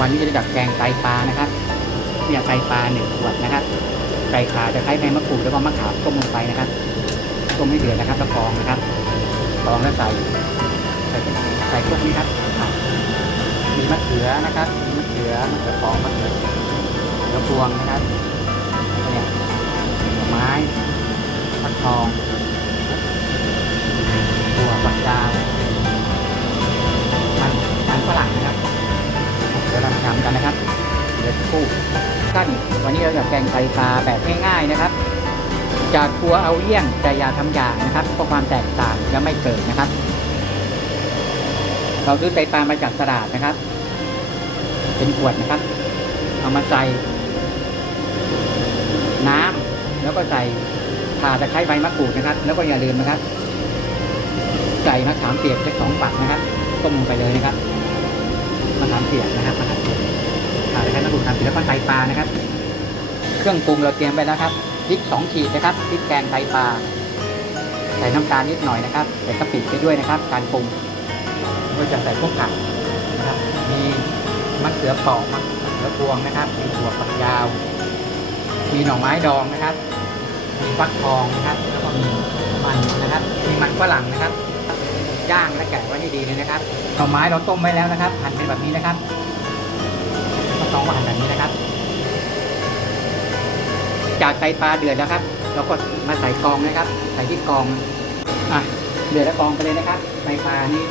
วันนี้จะดักแกงไตปลานะครับเนี่ยไตปลาหนึ่งขวดนะครับไก่ขาจะใช้ใบมะกรูดแล้วก็มะขามต้มลงไปนะครับต้มให้เดือดนะครับแล้วกรองนะครับกรองแล้วใส่ใส่ใส่พวกนี้ครับมีมะเขือนะครับมีมะเขือมะเขือปอกมะเขือมะเขือพวงนะครับเนี่ยไม้ฟักทอง ทำกันนะครับเดี๋ยวสักครู่ท่านวันนี้เราจะแกงไตปลาแบบง่ายๆนะครับจะกลัวเอาเยี่ยงแต่อย่าทำอย่างนะครับเพราะความแตกต่างจะไม่เกิดนะครับ เราซื้อไตปลามาจากตลาดนะครับ เป็นขวดนะครับ เอามาใส่น้ำแล้วก็ใส่ข่าตะไคร้ใบมะกรูดนะครับ แล้วก็อย่าลืมนะครับ ใส่มะขามเปียกสักสองฝักนะครับต้มลงไปเลยนะครับ มะขามเปียกนะครับมะขามเปียกขาดแค่มะกรูดครับแล้วก็ไตปลานะครับ เครื่องปรุงเราเตรียมไปแล้วครับพริกสองขีดนะครับพริกแกงไตปลาใส่น้ำตาลนิดหน่อยนะครับใส่กะปิไปด้วยนะครับ การปรุงก็จะใส่พวกผักนะครับ มีมะเขือเปอกมะเขือพวงนะครับ มีถั่วฝักยาว มีหน่อไม้ดองนะครับ มีฟักทองนะครับ แล้วก็มีมันนะครับ มีมันฝรั่งนะครับ ย่างและแกะไว้ให้ดีเลยนะครับหน่อไม้เราต้มไว้แล้วนะครับหั่นเป็นแบบนี้นะครับก็ต้องหั่นแบบนี้นะครับ จากไตปลาเดือดแล้วครับ เราก็มาใส่กองนะครับ ใส่ที่กองอะเดือดแล้วกองไปเลยนะครับไตปลานี่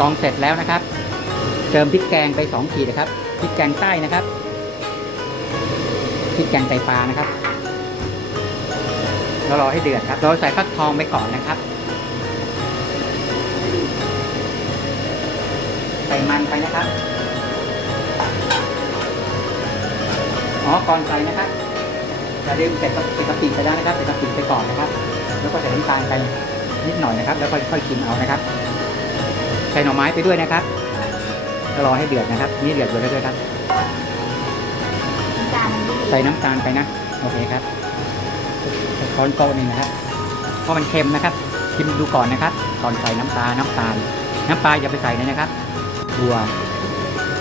กองเสร็จแล้วนะครับ เติมพริกแกงไปสองขีดนะครับพริกแกงใต้นะครับพริกแกงไตปลานะครับเรารอให้เดือดครับเราใส่ฟักทองไปก่อนนะครับ ใส่มันไปนะครับอ๋อก่อนใส่นะครับอย่าลืมใส่กะปิกะปิไปแล้นะครับใส่กะปิไปก่อนนะครับ แล้วก็ใส่น้ำตาลไปนิดหน่อยนะครับ แล้วค่อยๆชิมเอานะครับ ใส่หน่อไม้ไปด้วยนะครับแล้วรอให้เดือดนะครับ นี่เดือดอยู่แล้วด้วยครับจานนี้ใส่น้ำตาลไปนะ โอเคครับช้อนโต๊ะหนึงนะครับ เพราะมันเค็มนะครับชิมดูก่อนนะครับ ก่อนใส่น้ำตาลน้ำตาล น้ำปลาอย่าไปใส่เลยนะครับถั่ว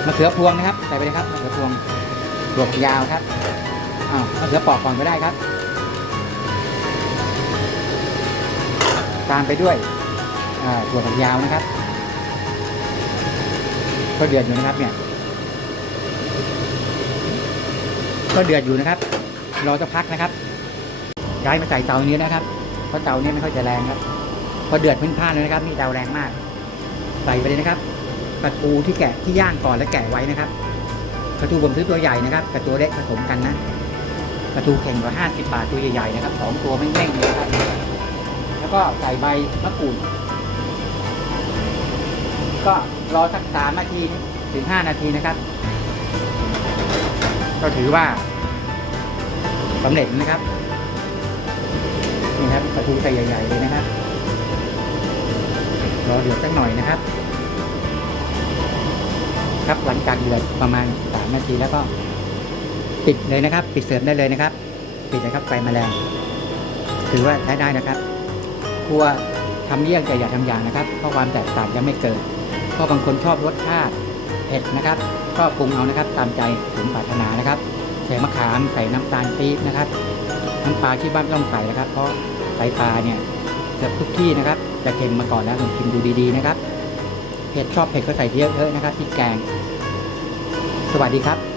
มะเขือพวงนะครับ ใส่ไปเลยครับมะเขือพวงถั่วฝักยาวครับอ้าวมะเขือปอกก่อนก็ได้ครับ ตามไปด้วยอ่าถั่วฝักยาวนะครับ ก็เดือดอยู่นะครับเนี่ย ก็เดือดอยู่นะครับ รอจะพักนะครับ ย้ายมาใส่เตานี้นะครับ เพราะเตานี้ไม่ค่อยจะแรงครับ พอเดือดพื้นผ้านเลยนะครับ นี่เตาแรงมาก ใส่ไปเลยนะครับปลาทูที่แกะที่ย่างก่อนแล้วแกะไว้นะครับปลาทูผมซื้อตัวใหญ่นะครับกับตัวเล็กผสมกันนะปลาทูเข่งกว่าห้าสิบบาทตัวใหญ่ๆนะครับสองตัวไม่เร่งๆเลยนะครับ แล้วก็ใส่ใบมะกรูด ก็รอสักสามนาทีถึงห้านาทีนะครับ ก็ถือว่าสำเร็จนะครับ นี่ครับปลาทูใส่ใหญ่ๆเลยนะครับ รอเดือดสักหน่อยนะครับ ครับหลังจากเดือดประมาณสามนาทีแล้วก็ปิดเลยนะครับ ปิดเสร์ฟได้เลยนะครับ ปิดนะครับไฟแมลงถือว่าใช้ได้นะครับครัวทำเยี่ยงแต่อย่าทำอย่างนะครับ เพราะความแตกต่างจะไม่เกิด ก็บางคนชอบรสชาติเผ็ดนะครับ ก็ปรุงเอานะครับตามใจถึงปรารถนานะครับใส่มะขามใส่น้ำตาลปี๊บนะครับน้ำปลาที่บ้านต้องใส่นะครับ เพราะไตปลาเนี่ยเกือบทุกที่นะครับจะเค็มมาก่อนแล้วลองชิมดูดีๆนะครับเผ็ดชอบเผ็ดก็ใส่เยอะๆนะครับพริกแกง สวัสดีครับ